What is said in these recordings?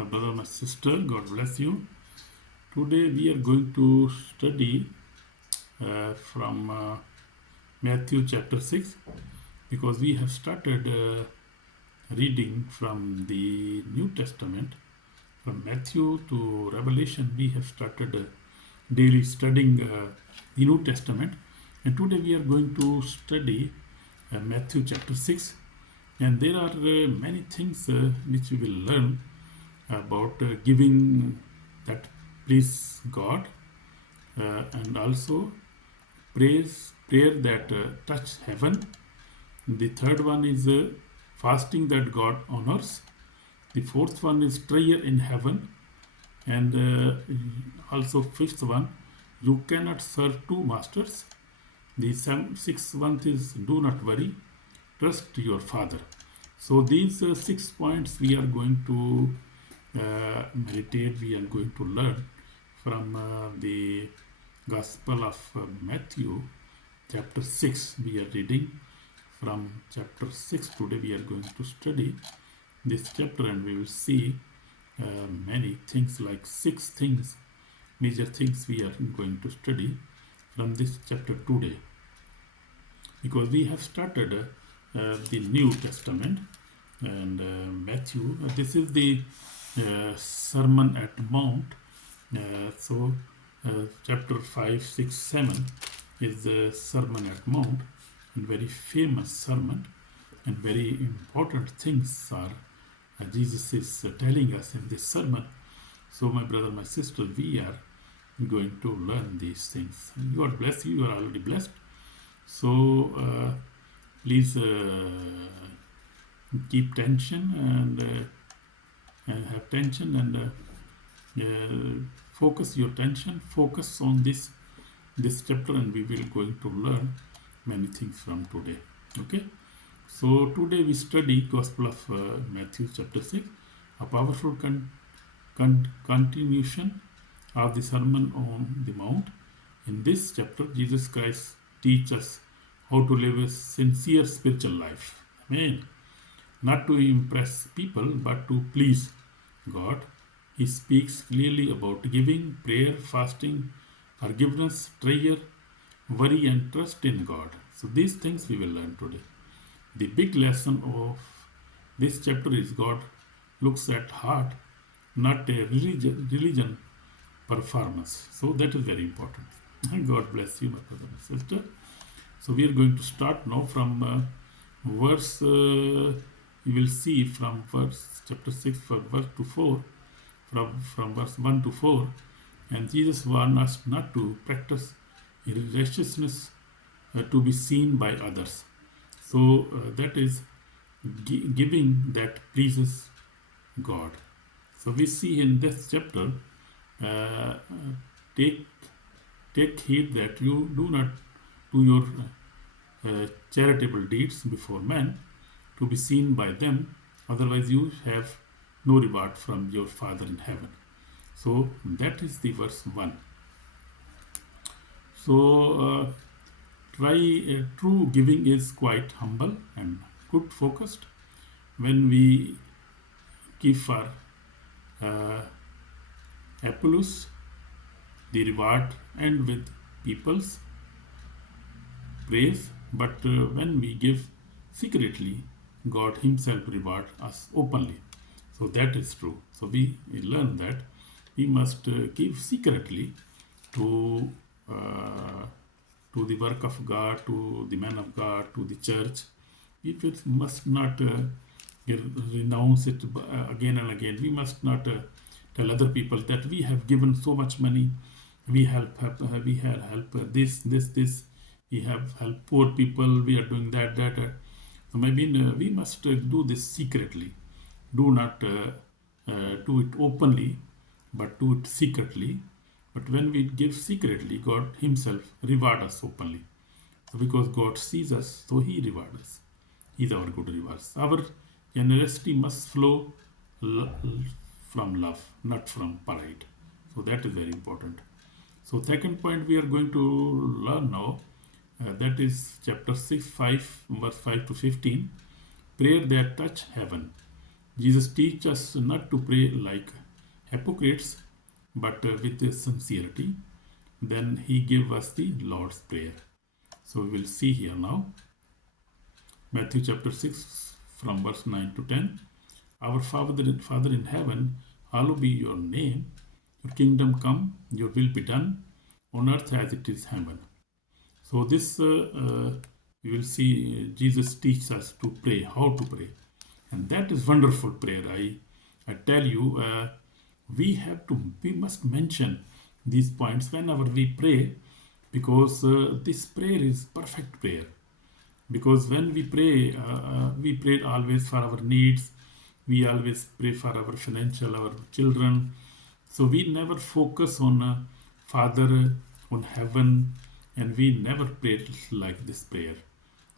my brother, my sister, God bless you. Today we are going to study from Matthew chapter 6 because we have started reading from the New Testament. From Matthew to Revelation, we have started daily studying the New Testament. And today we are going to study Matthew chapter 6. And there are many things which we will learn about giving that please God and also prayer that touch heaven. The third one is fasting that God honors. The fourth one is prayer in heaven. And also fifth one, you cannot serve two masters. The sixth one is do not worry, trust your Father. So these 6 points we are going to meditate, we are going to learn from the Gospel of Matthew chapter 6. We are reading from chapter 6 today. We are going to study this chapter and we will see many things, like 6 things, major things we are going to study from this chapter today, because we have started the New Testament and Matthew. This is the Sermon at Mount. Chapter 5, 6, 7 is the Sermon at Mount, and very famous sermon, and very important things are Jesus is telling us in this sermon. So my brother, my sister, we are going to learn these things. God bless you. You are already blessed. So please keep tension and have tension and focus your tension. Focus on this chapter, and we will going to learn many things from today. Okay. So today we study Gospel of Matthew chapter 6, a powerful continuation of the Sermon on the Mount. In this chapter, Jesus Christ teaches us how to live a sincere spiritual life. Amen. Not to impress people, but to please God. He speaks clearly about giving, prayer, fasting, forgiveness, prayer, worry, and trust in God. So these things we will learn today. The big lesson of this chapter is God looks at heart, not a religion performance. So that is very important. God bless you, my brother and sister. So we are going to start now from verse, you will see from verse chapter 6 from verse to 4, from verse 1 to 4. And Jesus warned us not to practice righteousness to be seen by others. So that is giving that pleases God. So we see in this chapter, take heed that you do not do your charitable deeds before men to be seen by them, otherwise you have no reward from your Father in heaven. So that is the verse 1. So true giving is quite humble and good focused. When we give for Apollos, the reward and with people's praise, but when we give secretly, God himself reward us openly. So that is true. So we learn that we must give secretly to the work of God, to the man of God, to the church. We must not renounce it again and again. We must not tell other people that we have given so much money, we have help this. We have helped poor people. We are doing that. So maybe we must do this secretly. Do not do it openly, but do it secretly. But when we give secretly, God himself reward us openly. So because God sees us, so he rewards us. He is our good rewards. Our generosity must flow from love, not from pride. So that is very important. So second point we are going to learn now, that is chapter 6, verse 5 to 15, prayer that touch heaven. Jesus teaches us not to pray like hypocrites, but with sincerity. Then he gave us the Lord's Prayer. So we will see here now. Matthew chapter 6 from verse 9 to 10. Our Father in heaven, hallowed be your name. Your kingdom come, your will be done on earth as it is heaven. So this we will see Jesus teaches us to pray, how to pray. And that is wonderful prayer. I tell you, we must mention these points whenever we pray, because this prayer is perfect prayer. Because when we pray always for our needs. We always pray for our financial, our children. So we never focus on Father, on heaven, and we never pray like this prayer.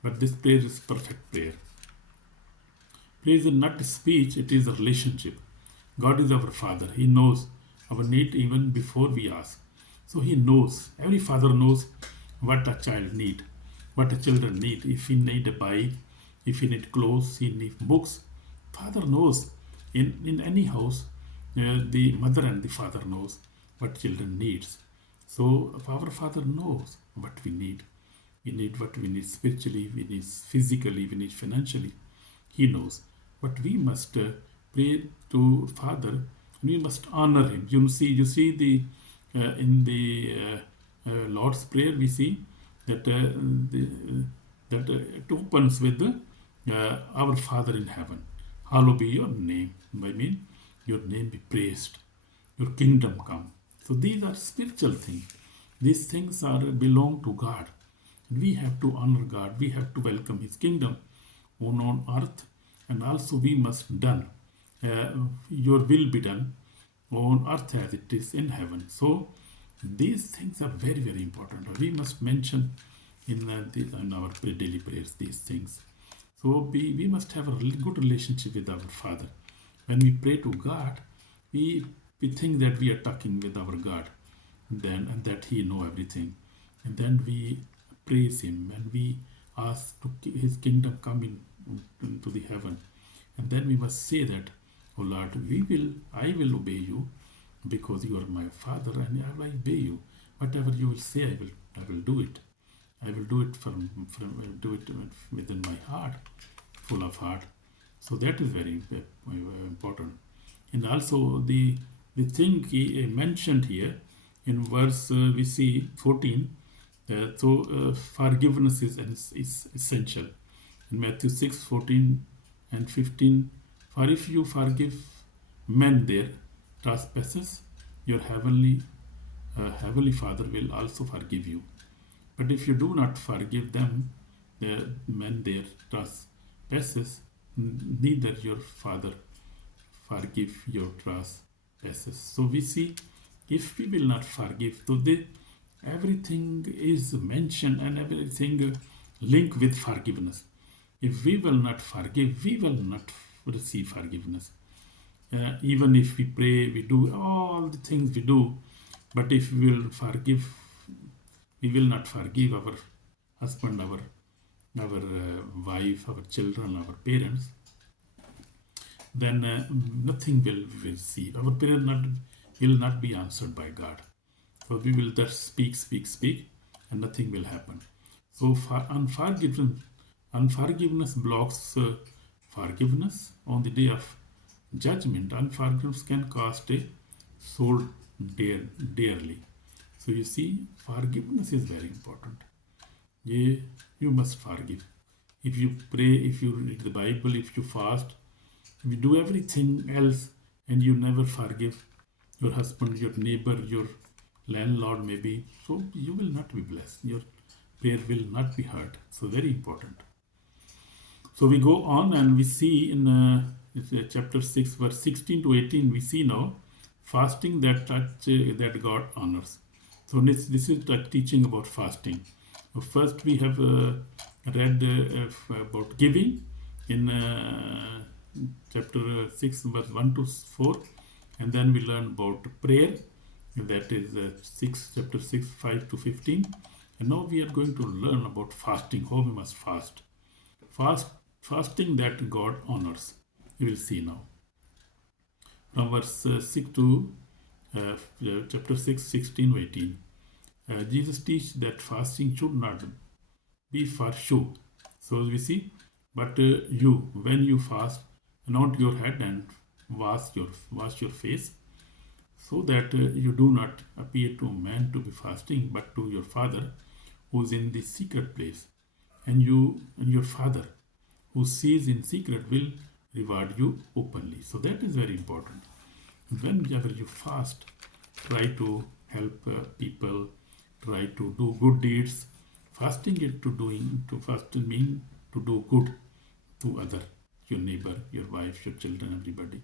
But this prayer is perfect prayer. Prayer is not a speech, it is a relationship. God is our Father. He knows our need even before we ask. So He knows, every father knows what a child need, what a children need. If he need a bike, if he need clothes, he need books. Father knows. In any house, the mother and the father knows what children needs. So our Father knows what we need. We need what we need spiritually, we need physically, we need financially. He knows. But we must pray to Father, and we must honor Him. You see the in the Lord's Prayer we see that it opens with our Father in heaven. Hallowed be your name. I mean, your name be praised. Your kingdom come. So these are spiritual things. These things belong to God. We have to honor God. We have to welcome His kingdom on earth, and also we must done. Your will be done on earth as it is in heaven. So these things are very, very important. We must mention in our daily prayers these things. So we must have a good relationship with our Father. When we pray to God, we think that we are talking with our God, and that He know everything, and then we praise Him and we ask to His kingdom come into the heaven, and then we must say that, oh Lord, I will obey you because you are my Father, and I will obey you. Whatever you will say, I will do it. I will do it do it within my heart, full of heart. So that is very important. And also the thing he mentioned here in verse we see 14. Forgiveness is essential. In Matthew 6:14 and 15, for if you forgive men their trespasses, your heavenly Father will also forgive you. But if you do not forgive them, their men their trespasses, neither your Father forgive your trespasses. So we see, if we will not forgive, so everything is mentioned and everything linked with forgiveness. If we will not forgive, we will not receive forgiveness. Even if we pray, we do all the things we do, but if we will forgive, we will not forgive our husband, our wife, our children, our parents, then nothing will we receive. Our prayer will not be answered by God. So we will just speak, and nothing will happen. So unforgiveness blocks forgiveness. On the day of judgment, unforgiveness can cost a soul dearly. So you see, forgiveness is very important. You must forgive. If you pray, if you read the Bible, if you fast, if you do everything else, and you never forgive your husband, your neighbor, your landlord maybe, so you will not be blessed. Your prayer will not be heard. So very important. So we go on and we see in chapter 6 verse 16 to 18, we see now fasting that God honors. So this is the teaching about fasting. First we have read about giving in chapter 6 verse 1 to 4, and then we learn about prayer, that is chapter 6 5 to 15, and now we are going to learn about fasting, how we must fasting that God honors. You will see now. from verse 6 to chapter 6, 16 to 18. Jesus teaches that fasting should not be for show. So we see, but you, when you fast, anoint your head and wash your face, so that you do not appear to man to be fasting, but to your Father who is in the secret place. And your Father who sees in secret will reward you openly. So that is very important. Whenever you fast, try to help people, try to do good deeds. Fasting it to fast mean to do good to other, your neighbor, your wife, your children, everybody.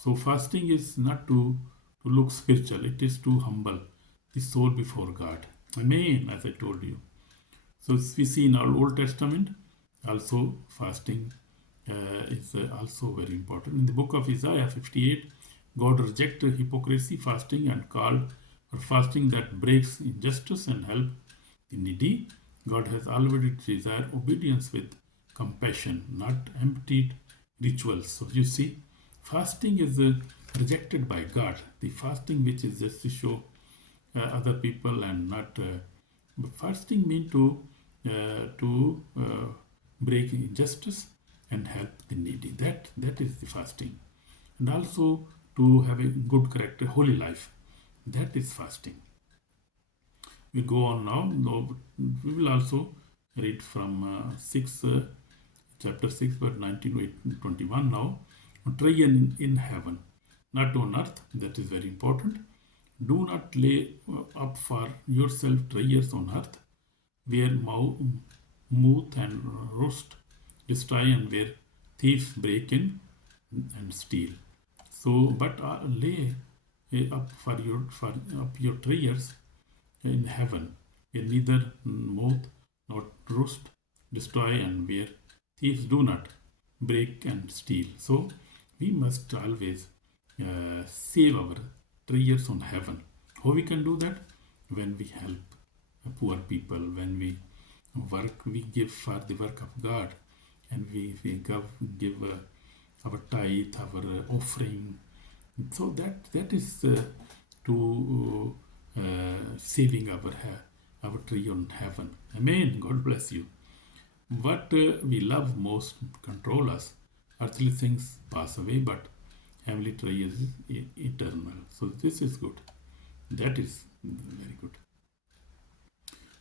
So fasting is not to look spiritual, it is to humble the soul before God. Amen, as I told you. So we see in our Old Testament also fasting is also very important. In the book of Isaiah 58, God rejected hypocrisy, fasting, and called for fasting that breaks injustice and help the needy. God has already desired obedience with compassion, not emptied rituals. So you see, fasting is rejected by God. The fasting which is just to show other people and not fasting mean to break injustice and help the needy. That is the fasting, and also to have a good character, holy life. That is fasting. We go on now. No, we will also read from chapter 6, verse 19 to 21 now. Try in heaven, not on earth. That is very important. Do not lay up for yourself treasures on earth, where moth and rust destroy, and where thieves break in and steal. So, but lay up for up your treasures in heaven, where neither moth nor rust destroy, and where thieves do not break and steal. So, we must always save our treasures on heaven. How we can do that? When we help poor people, when we work, we give for the work of God, and we give our tithe, our offering. So that is to saving our tree on heaven. Amen. God bless you. What we love most control us. Earthly things pass away, but heavenly tree is eternal. So this is good. That is very good.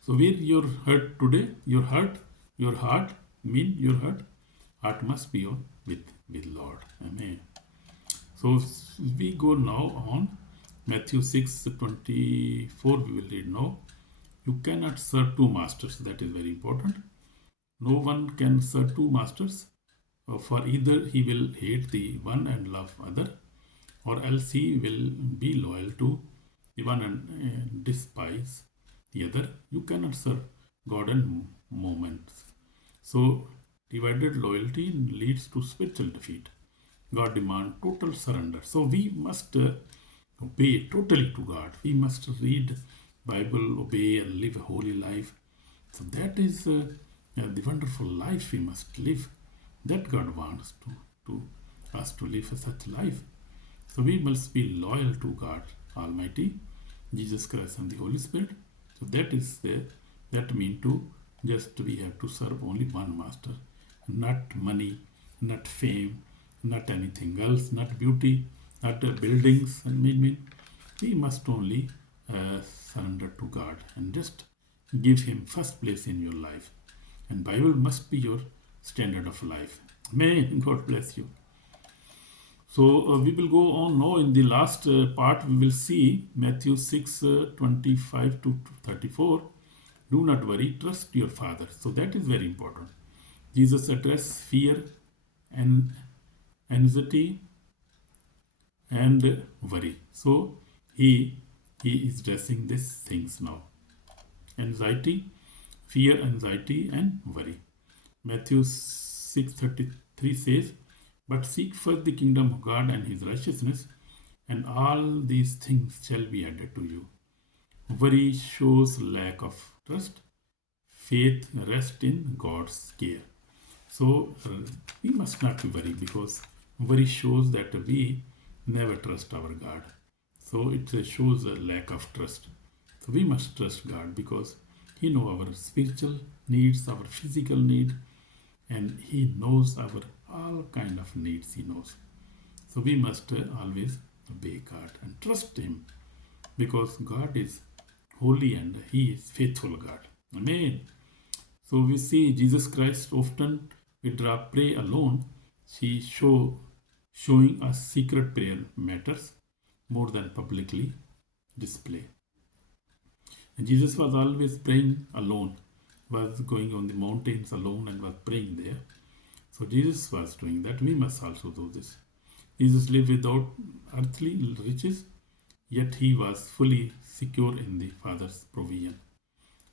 So where your heart today, your heart mean your heart must be on with Lord. Amen. So we go now on Matthew 6:24. We will read now. You cannot serve two masters. That is very important. No one can serve two masters, for either he will hate the one and love other, or else he will be loyal to the one and despise the other. You cannot serve God and moments. So, divided loyalty leads to spiritual defeat. God demands total surrender. So, we must obey totally to God. We must read Bible, obey, and live a holy life. So, that is the wonderful life we must live. That God wants to us to live such life. So we must be loyal to God Almighty, Jesus Christ, and the Holy Spirit. So that mean to just we have to serve only one master, not money, not fame, not anything else, not beauty, not buildings. And mean we must only surrender to God and just give Him first place in your life. And Bible must be your standard of life. May God bless you. So we will go on now. In the last part, we will see Matthew 6:25 to 34. Do not worry, trust your Father. So that is very important. Jesus addressed fear and anxiety and worry. So he is addressing these things now. Anxiety, fear, anxiety, and worry. Matthew 6:33 says, but seek first the kingdom of God and His righteousness, and all these things shall be added to you. Worry shows lack of trust. Faith rests in God's care. So we must not be worried, because worry shows that we never trust our God. So it shows a lack of trust. So we must trust God because He knows our spiritual needs, our physical need, and He knows our all kind of needs. He knows. So we must always obey God and trust Him because God is holy and He is faithful God. Amen. So we see Jesus Christ often pray alone. She showing us secret prayer matters more than publicly display. And Jesus was always praying alone, was going on the mountains alone and was praying there. So Jesus was doing that. We must also do this. Jesus lived without earthly riches, yet he was fully secure in the Father's provision.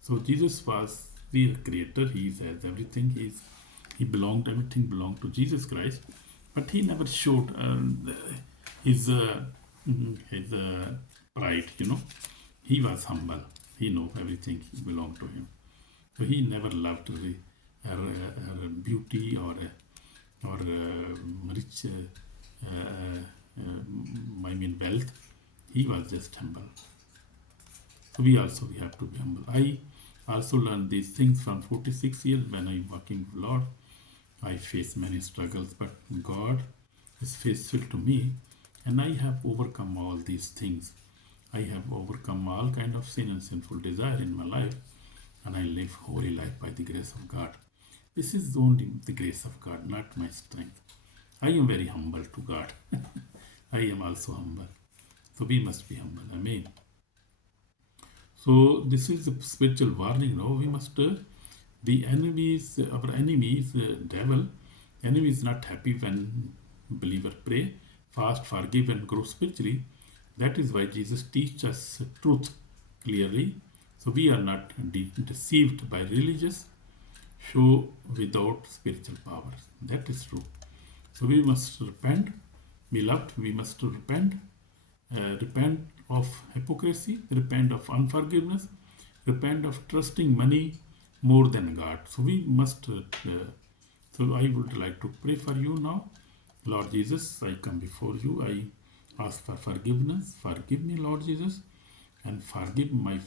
So Jesus was the creator. He has everything. Everything belonged to Jesus Christ, but he never showed his his pride. He was humble. He knew everything belonged to him. So he never loved her beauty or rich, wealth. He was just humble. So we have to be humble. I also learned these things from 46 years when I'm working with Lord. I face many struggles, but God is faithful to me, and I have overcome all these things. I have overcome all kind of sin and sinful desire in my life, and I live holy life by the grace of God. This is only the grace of God, not my strength. I am very humble to God. I am also humble. So we must be humble. Amen. So this is a spiritual warning. Now we must, the enemies, our enemies, devil, enemy is not happy when believer pray, fast, forgive, and grow spiritually. That is why Jesus teaches us truth clearly. So we are not deceived by religious show without spiritual power. That is true. So we must repent. Beloved, we must repent. Repent of hypocrisy, repent of unforgiveness, repent of trusting money more than God. So we must, so I would like to pray for you now. Lord Jesus, I come before you. I ask for forgiveness. Forgive me, Lord Jesus, and forgive my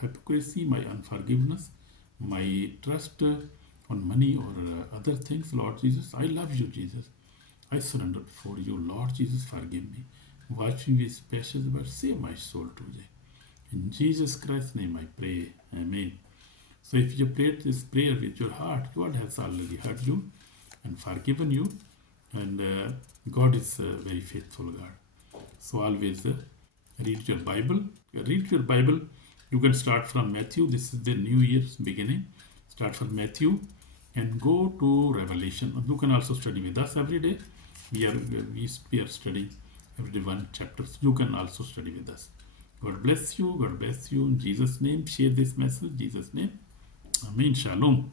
hypocrisy, my unforgiveness, my trust on money or other things, Lord Jesus. I love you, Jesus. I surrender before you, Lord Jesus, forgive me. Wash me with precious blood, save my soul today. In Jesus Christ's name I pray. Amen. So if you prayed this prayer with your heart, God has already heard you and forgiven you. And God is a very faithful God. So always read your Bible. Read your Bible. You can start from Matthew. This is the New Year's beginning. Start from Matthew and go to Revelation. You can also study with us every day. We are studying every day one chapter. You can also study with us. God bless you. God bless you. In Jesus' name, share this message. In Jesus' name. Amen. Shalom.